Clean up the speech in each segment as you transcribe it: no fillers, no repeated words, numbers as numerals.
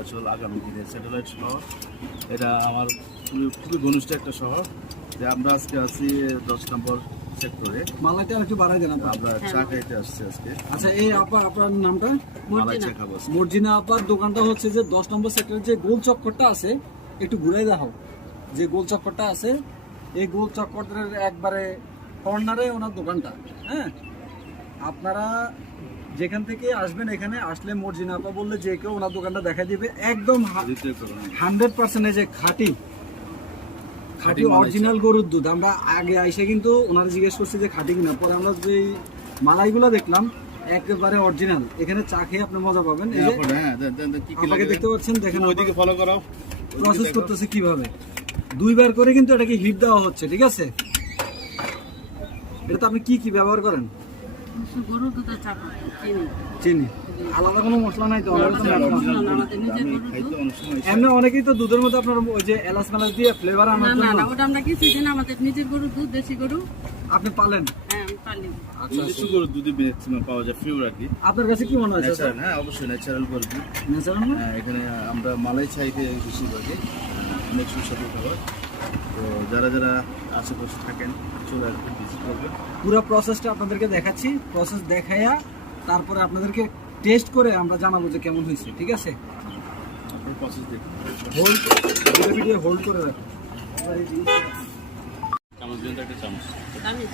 পূর্বাচল আগামী দিনে স্যাটেলাইট শহর। এটা আমার খুবই ঘনিষ্ঠ একটা শহর। যে আমরা আজকে আছি 10 নম্বর সেক্টরে। মালাইটা একটু বাড়াই দেন আমরা চা খাইতে আসছি আজকে। আচ্ছা, এই আপা আপনার নামটা? মালাই চা খাবো। মর্জিনা আপার দোকানটা হচ্ছে যে 10 নম্বর সেক্টরের যে গোল চক্করটা আছে, একটু ঘুরে দেখাও। যে গোল চক্করটা আছে, এই গোল চক্করের একবারে কর্নারে ওনার দোকানটা। হ্যাঁ, আপনারা যেখান থেকে আসবেন এখানে আসলে মর্জিনা আপা বললে যে কেউ ওনার দোকানটা দেখা দিবে। একদম 100% এই যে খাঁটি অরিজিনাল গরুর দুধ। আমরা আগে আইসে কিন্তু ওনারা জিজ্ঞেস করছি যে খাঁটি কিনা, পরে আমরা যে মালাইগুলো দেখলাম একেবারে অরিজিনাল। এখানে চা খেয়ে আপনি মজা পাবেন। এই যে আপনাকে দেখতে পাচ্ছেন, দেখেন ওইদিকে ফলো করো, প্রসেস করতেছে কিভাবে। 2 বার করে কিন্তু এটাকে হিট দেওয়া হচ্ছে, ঠিক আছে? এটা তো আপনি কি ব্যবহার করেন? গরুর দুধের চা চিনি, আলাদা কোনো মশলা নাই তো? সময় এমনি অনেকেই তো দুধের মধ্যে আপনার ওই যে এলাচ মেলাচ দিয়ে ফ্লেভার আনার জন্য। না, ওটা আমরা কিছুই দিই না, আমাদের নিজের গরুর দুধ, দেশি গরু। আপনি পালেন? হ্যাঁ, আমি পালি। আচ্ছা, দেশি গরুর দুধই ম্যাক্সিমাম পাওয়া যায়, পিওর আর কি। আপনার কাছে কি মনে হয়? ন্যাচারাল, হ্যাঁ অবশ্যই ন্যাচারাল গরুর দুধ। ন্যাচারাল না? হ্যাঁ, এখানে আমরা মালাই চাইতে বেশিরভাগই অনেক সুস্বাদু খাবার। তো যারা যারা আশেপাশে থাকেন চলে আসবেন, ভিজিট করবেন। পুরো প্রসেসটা আপনাদেরকে দেখাচ্ছি। প্রসেস দেখাইয়া তারপরে আপনাদেরকে টেস্ট করে আমরা জানাবো যে কেমন হয়েছে, ঠিক আছে? আপনার প্রসেস দেখুন। হোল্ড ভিডিও হোল্ড করে রাখুন। চামচ দিন তো একটা চামচ। দামি।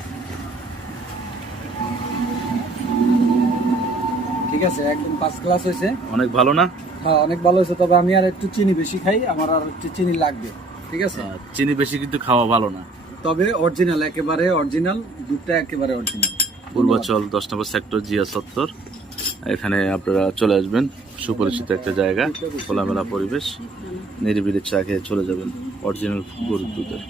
ঠিক আছে, একদম ফার্স্ট ক্লাস হয়েছে। অনেক ভালো না? হ্যাঁ, অনেক ভালো হয়েছে। তবে আমি আর একটু চিনি বেশি খাই, আমার আর একটু চিনি লাগবে, ঠিক আছে? চিনি বেশি কিন্তু খাওয়া ভালো না। তবে অরিজিনাল, একেবারে অরিজিনাল দুধটা, একেবারে অরিজিনাল। পূর্বাচল 10 নম্বর সেক্টর, জিয়া চত্বর। এখানে আপনারা চলে আসবেন, সুপরিচিত একটা জায়গা, খোলামেলা পরিবেশ, নিরিবিলি চা খেয়ে চলে যাবেন অরিজিনাল গরুর দুধের।